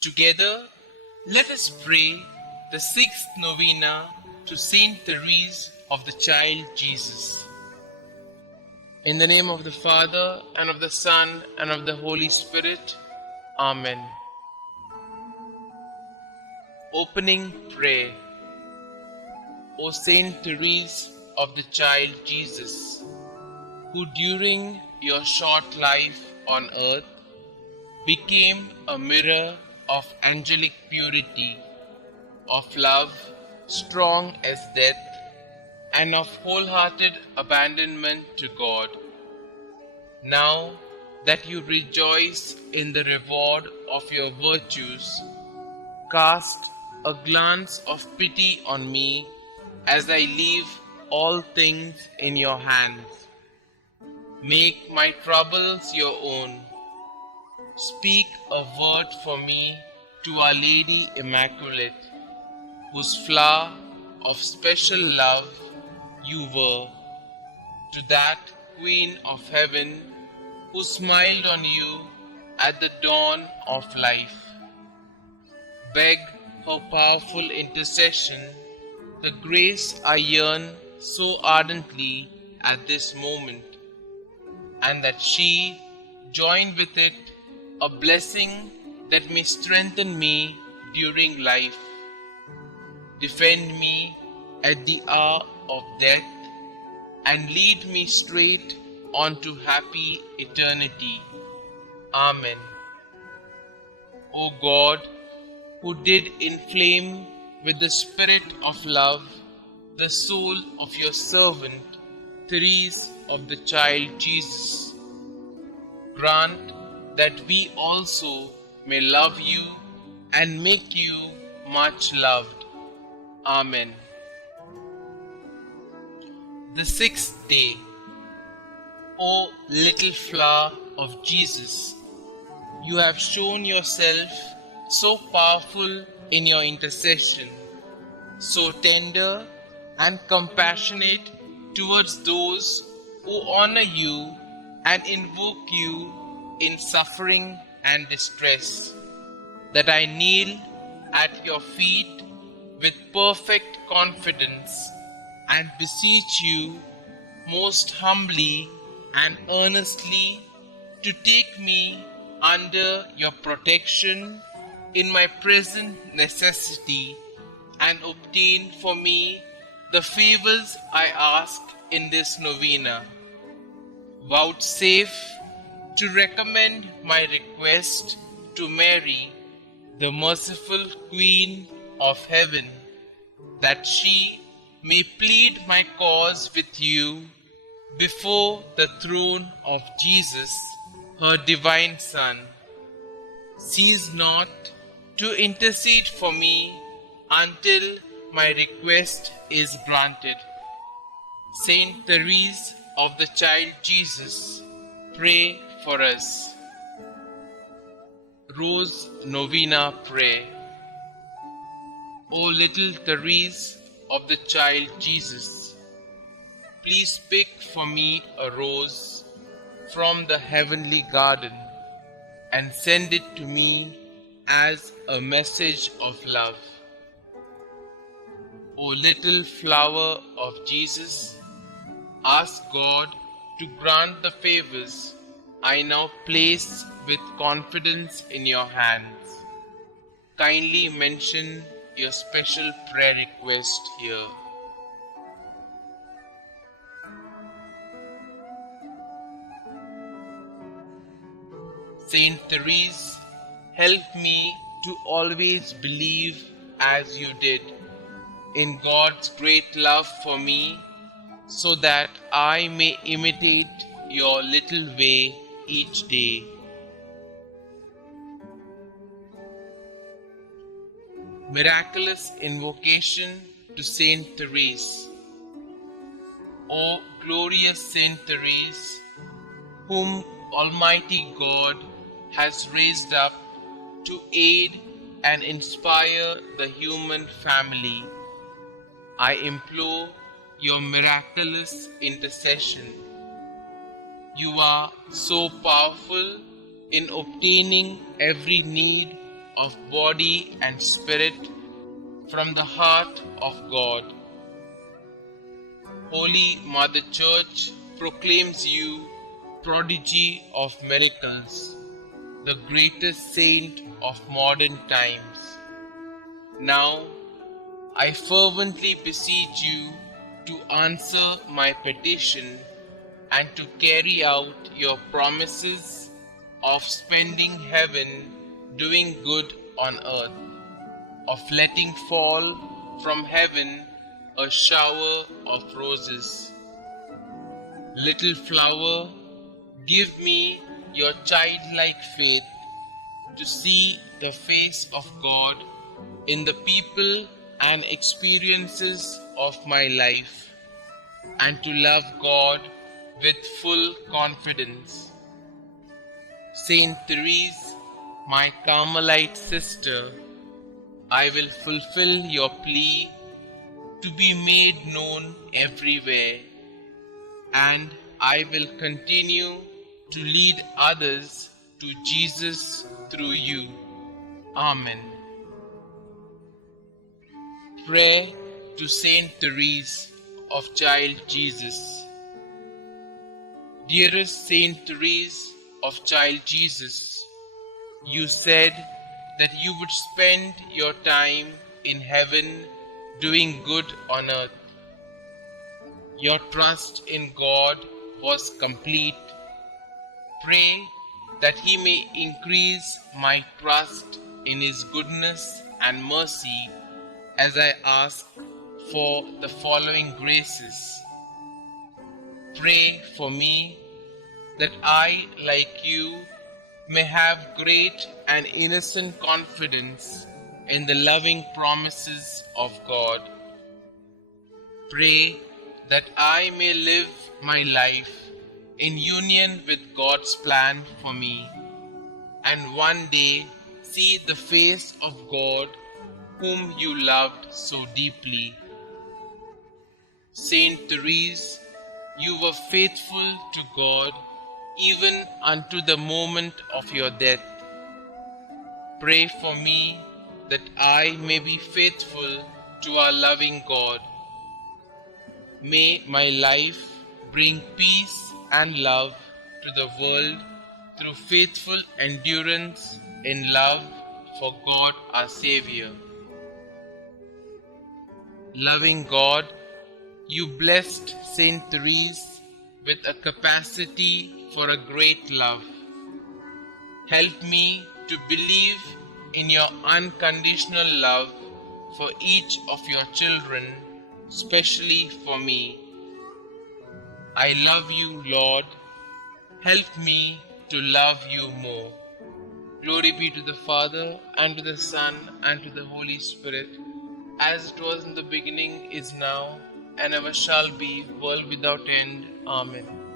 Together, let us pray the sixth novena to Saint Therese of the Child Jesus. In the name of the Father, and of the Son, and of the Holy Spirit. Amen. Opening Prayer. O Saint Therese of the Child Jesus, who during your short life on earth became a mirror of angelic purity, of love strong as death, and of wholehearted abandonment to God. Now that you rejoice in the reward of your virtues, cast a glance of pity on me as I leave all things in your hands. Make my troubles your own. Speak a word for me to Our Lady Immaculate, whose flower of special love you were, to that Queen of Heaven who smiled on you at the dawn of life. Beg her powerful intercession, the grace I yearn so ardently at this moment, and that she join with it a blessing that may strengthen me during life, defend me at the hour of death, and lead me straight on to happy eternity. Amen. O God, who did inflame with the spirit of love the soul of your servant, Therese of the Child Jesus, grant that we also may love you and make you much loved. Amen. The sixth day. O little flower of Jesus, you have shown yourself so powerful in your intercession, so tender and compassionate towards those who honor you and invoke you in suffering and distress, that I kneel at your feet with perfect confidence and beseech you most humbly and earnestly to take me under your protection in my present necessity and obtain for me the favors I ask in this novena. Vouchsafe to recommend my request to Mary, the merciful Queen of Heaven, that she may plead my cause with you before the throne of Jesus, her divine Son. Cease not to intercede for me until my request is granted. Saint Therese of the Child Jesus, pray for us. Rose Novena Prayer. O little Therese of the Child Jesus, please pick for me a rose from the heavenly garden and send it to me as a message of love. O little flower of Jesus, ask God to grant the favors I now place with confidence in your hands. Kindly mention your special prayer request here. Saint Therese, help me to always believe as you did in God's great love for me, so that I may imitate your little way each day. Miraculous Invocation to Saint Therese. O glorious Saint Therese, whom Almighty God has raised up to aid and inspire the human family, I implore your miraculous intercession. You are so powerful in obtaining every need of body and spirit from the heart of God. Holy Mother Church proclaims you prodigy of miracles, the greatest saint of modern times. Now, I fervently beseech you to answer my petition and to carry out your promises of spending heaven doing good on earth, of letting fall from heaven a shower of roses. Little flower, give me your childlike faith to see the face of God in the people and experiences of my life, and to love God with full confidence. Saint Therese, my Carmelite sister, I will fulfill your plea to be made known everywhere, and I will continue to lead others to Jesus through you. Amen. Prayer to Saint Therese of Child Jesus. Dearest Saint Therese of Child Jesus, you said that you would spend your time in heaven doing good on earth. Your trust in God was complete. Pray that He may increase my trust in His goodness and mercy as I ask for the following graces. Pray for me that I, like you, may have great and innocent confidence in the loving promises of God. Pray that I may live my life in union with God's plan for me, and one day see the face of God whom you loved so deeply. Saint Therese, you were faithful to God even unto the moment of your death. Pray for me that I may be faithful to our loving God. May my life bring peace and love to the world through faithful endurance in love for God our Xavier. Loving God, you blessed Saint Therese with a capacity for a great love. Help me to believe in your unconditional love for each of your children, especially for me. I love you, Lord. Help me to love you more. Glory be to the Father, and to the Son, and to the Holy Spirit, as it was in the beginning, is now, and ever shall be, world without end. Amen.